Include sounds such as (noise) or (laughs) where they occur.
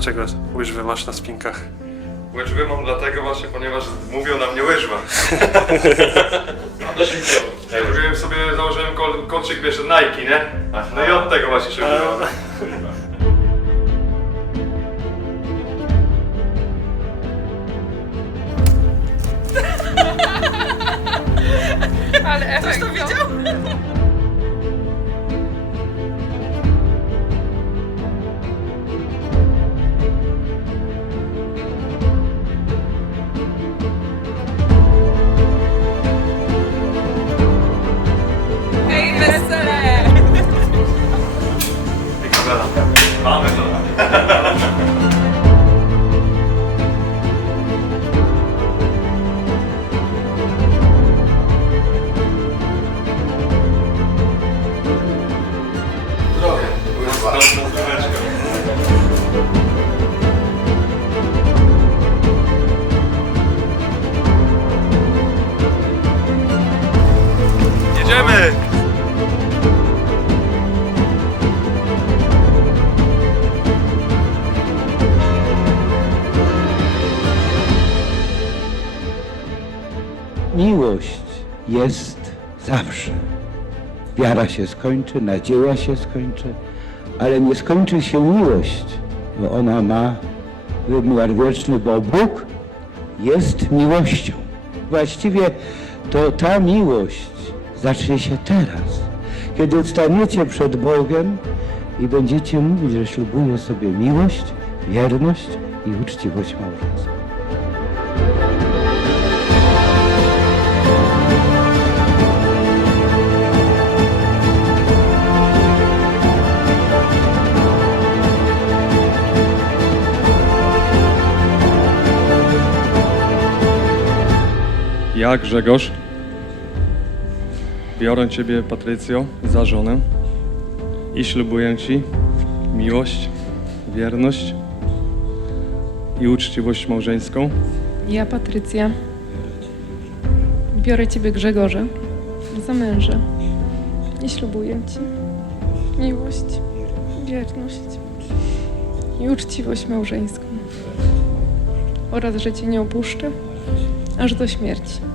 Dlaczego łyżwy masz na spinkach? Łyżwy mam dlatego właśnie, ponieważ mówią na mnie łyżwa. (laughs) Ja zrobiłem sobie, założyłem kol, kolczyk, wiesz, Nike, nie? No i od tego właśnie się używa. (laughs) Ale efekt. Ktoś to widział? Miłość jest zawsze. Wiara się skończy, nadzieja się skończy, ale nie skończy się miłość, bo ona ma wymiar wieczny, bo Bóg jest miłością. Właściwie to ta miłość zacznie się teraz, kiedy staniecie przed Bogiem i będziecie mówić, że ślubuję sobie miłość, wierność i uczciwość małżeńską. Ja, Grzegorz, biorę Ciebie, Patrycjo, za żonę i ślubuję Ci miłość, wierność i uczciwość małżeńską. Ja, Patrycja, biorę Ciebie, Grzegorze, za męża i ślubuję Ci miłość, wierność i uczciwość małżeńską oraz, że Cię nie opuszczę aż do śmierci.